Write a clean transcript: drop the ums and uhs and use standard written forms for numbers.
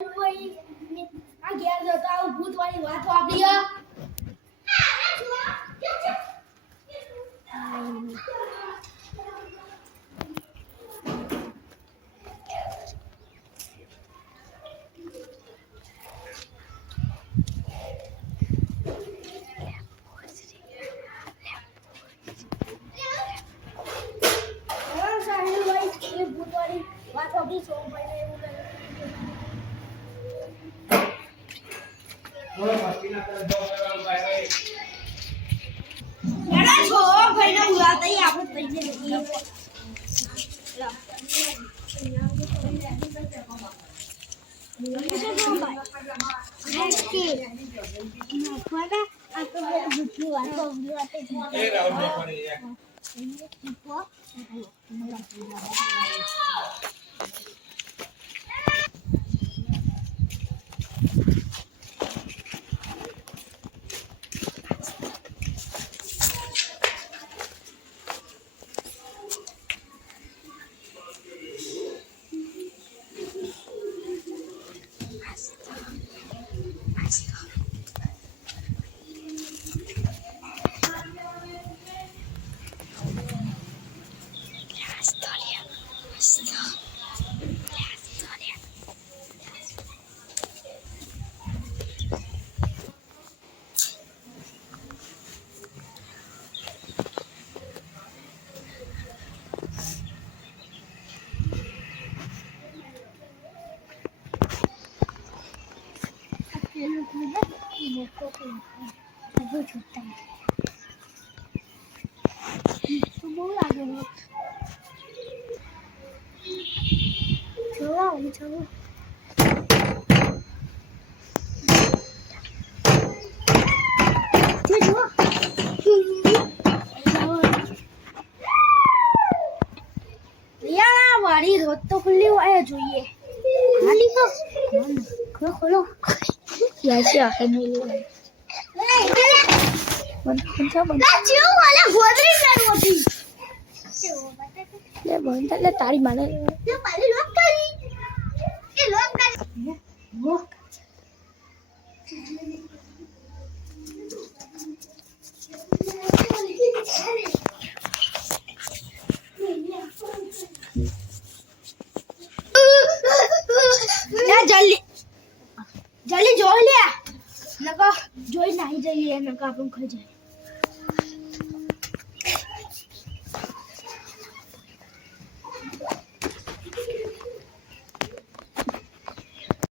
આ ઘેર જતા આવું ભૂત વાળી વાતો આપી ભૂત વાળી વાતો આપી સોમભાઈ એવું કરે છો ભાઈ ને ઉડાતા ही આપણે થઈ જઈએ વાળી રોજ તો ખુલ્લી હોય જોઈએ ખોલો ખોલો યાસી આખે નહીં લે તારી માને જલ્દી જોઈ લે નકા જોઈ નાહી જઈએ નકા આપણું ખાઈ જાય